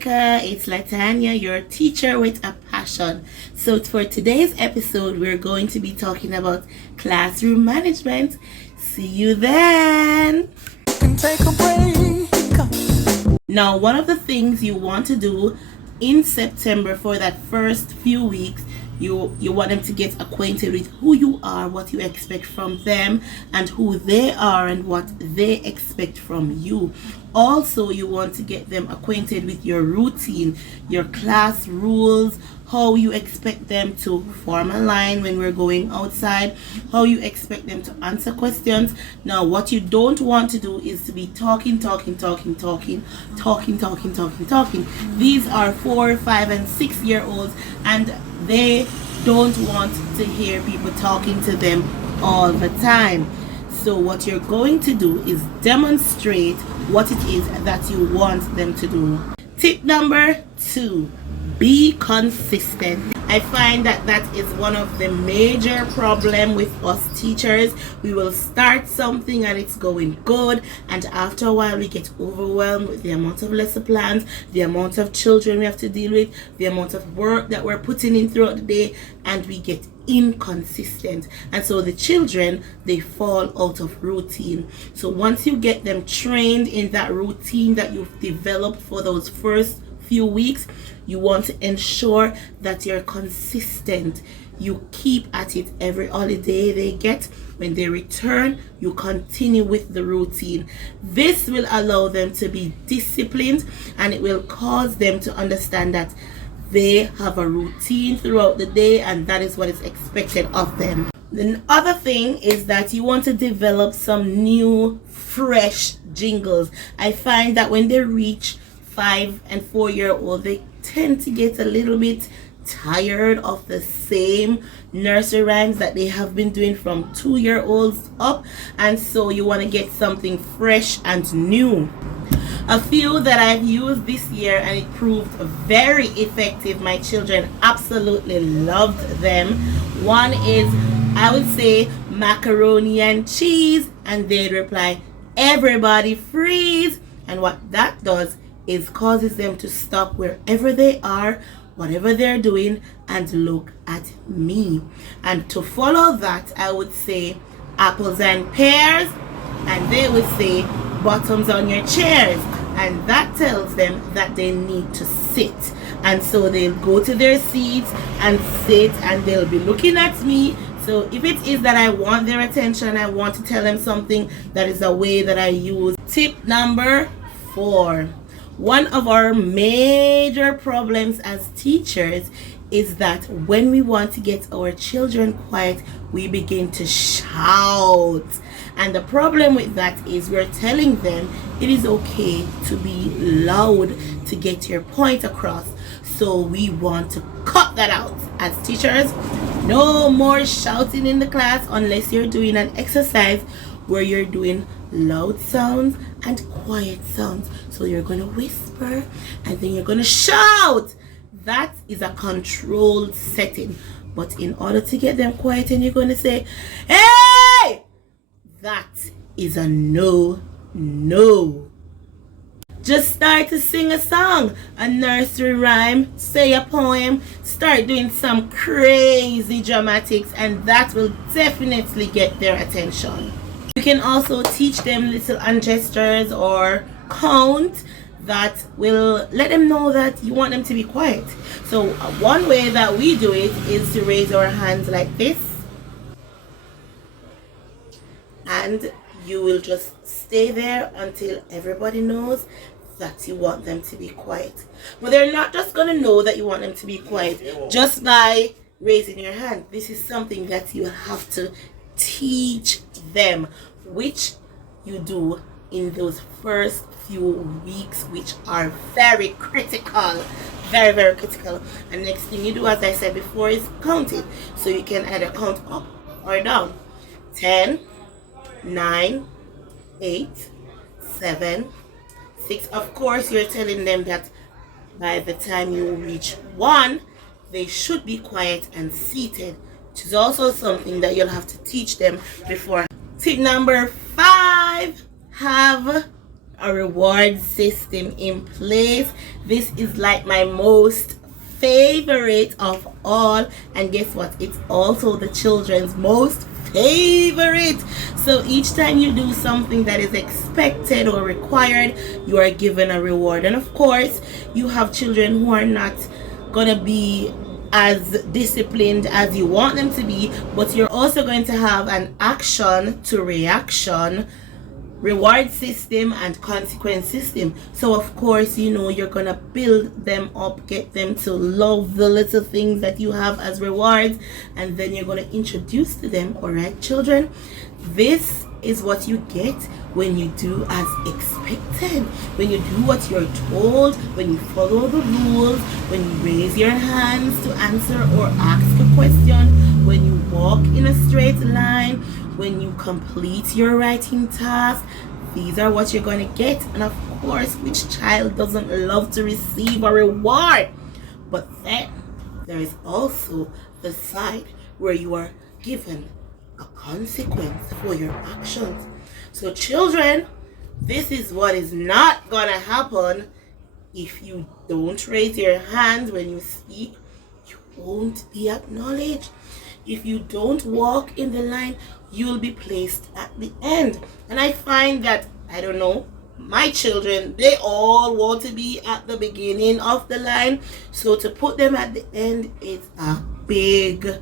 Jamaica, it's Latanya, your teacher with a passion. So for today's episode, we're going to be talking about classroom management. See you then. Take a break. Now, one of the things you want to do in September for that first few weeks, you want them to get acquainted with who you are, what you expect from them, and who they are and what they expect from you. Also, you want to get them acquainted with your routine, your class rules, how you expect them to form a line when we're going outside, how you expect them to answer questions. Now, what you don't want to do is to be talking. These are 4, 5, and 6-year-olds, and they don't want to hear people talking to them all the time. So what you're going to do is demonstrate what it is that you want them to do. Tip number 2, be consistent. I find that is one of the major problem with us teachers. We will start something and it's going good, and after a while we get overwhelmed with the amount of lesson plans, the amount of children we have to deal with, the amount of work that we're putting in throughout the day, and we get inconsistent, and so the children, they fall out of routine. So once you get them trained in that routine that you've developed for those first few weeks, you want to ensure that you're consistent. You keep at it every holiday they get. When they return, you continue with the routine. This will allow them to be disciplined, and it will cause them to understand that they have a routine throughout the day, and that is what is expected of them. The other thing is that you want to develop some new, fresh jingles. I find that when they reach 5 and 4-year-old, they tend to get a little bit tired of the same nursery rhymes that they have been doing from 2-year-olds up, and so you want to get something fresh and new. A few that I've used this year and it proved very effective. My children absolutely loved them. One is, I would say, macaroni and cheese, and they'd reply, "Everybody freeze." And what that does is causes them to stop wherever they are, whatever they're doing, and look at me. And to follow that, I would say apples and pears, and they would say bottoms on your chairs, and that tells them that they need to sit. And so they'll go to their seats and sit, and they'll be looking at me. So if it is that I want their attention, I want to tell them something, that is a way that I use. Tip number 4. One of our major problems as teachers is that when we want to get our children quiet, we begin to shout. And the problem with that is we're telling them it is okay to be loud to get your point across. So we want to cut that out as teachers. No more shouting in the class unless you're doing an exercise where you're doing loud sounds and quiet sounds. So you're going to whisper and then you're going to shout. That is a controlled setting. But in order to get them quiet, and you're going to say, "Hey!" That is a no. Just start to sing a song, a nursery rhyme, say a poem, start doing some crazy dramatics, and that will definitely get their attention. You can also teach them little hand gestures or count that will let them know that you want them to be quiet. So one way that we do it is to raise our hands like this, and you will just stay there until everybody knows that you want them to be quiet. But they're not just going to know that you want them to be quiet just by raising your hand. This is something that you have to teach them, which you do in those first few weeks, which are very critical. Very critical. And next thing you do, as I said before, is count it. So you can either count up or down. 10, 9, 8, 7, 6. Of course, you're telling them that by the time you reach 1, they should be quiet and seated, which is also something that you'll have to teach them before. Tip number 5, have a reward system in place. This is like my most favorite of all, and guess what, it's also the children's most favorite. So each time you do something that is expected or required, you are given a reward. And of course, you have children who are not gonna be as disciplined as you want them to be, but you're also going to have an action to reaction reward system and consequence system. So of course, you know, you're gonna build them up, get them to love the little things that you have as rewards, and then you're gonna introduce to them, all right, children, this is what you get when you do as expected, when you do what you're told, when you follow the rules, when you raise your hands to answer or ask a question, when you walk in a straight line, when you complete your writing task. These are what you're going to get. And of course, which child doesn't love to receive a reward? But then there is also the side where you are given a consequence for your actions. So children, this is what is not gonna happen. If you don't raise your hand when you speak, you won't be acknowledged. If you don't walk in the line, you'll be placed at the end. And I find that, I don't know, my children, they all want to be at the beginning of the line. So to put them at the end is a big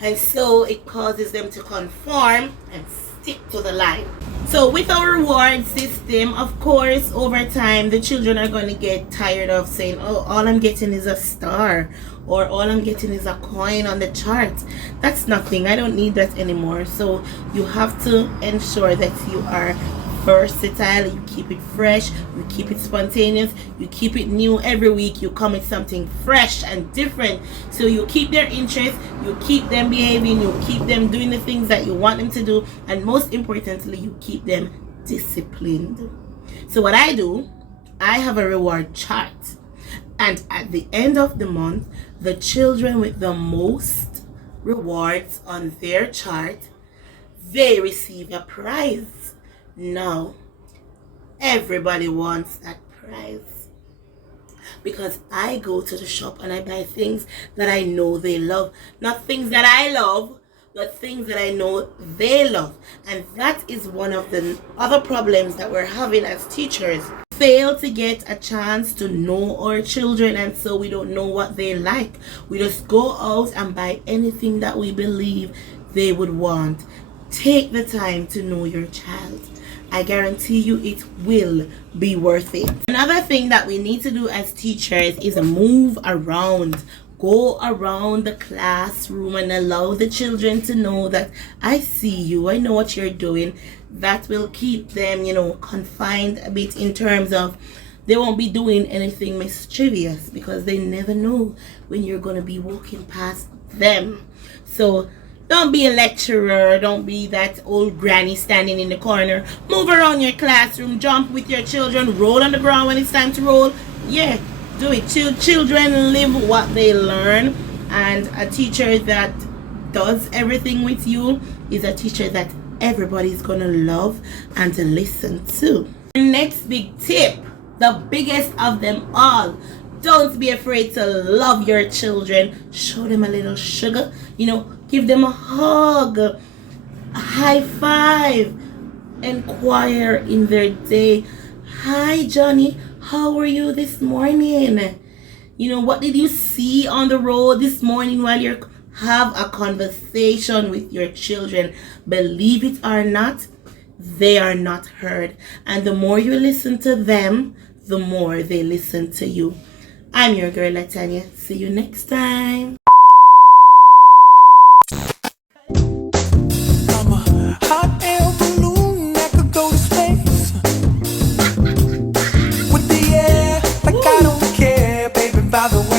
and so it causes them to conform and stick to the line. So with our reward system, of course, over time the children are going to get tired of saying, oh, all I'm getting is a star, or all I'm getting is a coin on the chart. That's nothing. I don't need that anymore. So you have to ensure that you are versatile, you keep it fresh, you keep it spontaneous, you keep it new every week, you come with something fresh and different. So you keep their interest, you keep them behaving, you keep them doing the things that you want them to do, and most importantly, you keep them disciplined. So what I do, I have a reward chart, and at the end of the month, the children with the most rewards on their chart, they receive a prize. Now, everybody wants that prize, because I go to the shop and I buy things that I know they love. Not things that I love, but things that I know they love. And that is one of the other problems that we're having as teachers. Fail to get a chance to know our children, and so we don't know what they like. We just go out and buy anything that we believe they would want. Take the time to know your child. I guarantee you it will be worth it. Another thing that we need to do as teachers is move around. Go around the classroom and allow the children to know that I see you, I know what you're doing. That will keep them, confined a bit in terms of they won't be doing anything mischievous, because they never know when you're going to be walking past them. So don't be a lecturer. Don't be that old granny standing in the corner. Move around your classroom. Jump with your children. Roll on the ground when it's time to roll. Yeah, do it. Children live what they learn. And a teacher that does everything with you is a teacher that everybody's going to love and to listen to. Next big tip, the biggest of them all. Don't be afraid to love your children. Show them a little sugar. Give them a hug, a high five, inquire in their day. Hi, Johnny, how are you this morning? What did you see on the road this morning while you have a conversation with your children? Believe it or not, they are not heard. And the more you listen to them, the more they listen to you. I'm your girl, Latanya. See you next time. Hot air balloon that could go to space with the air like I don't care, baby, by the way.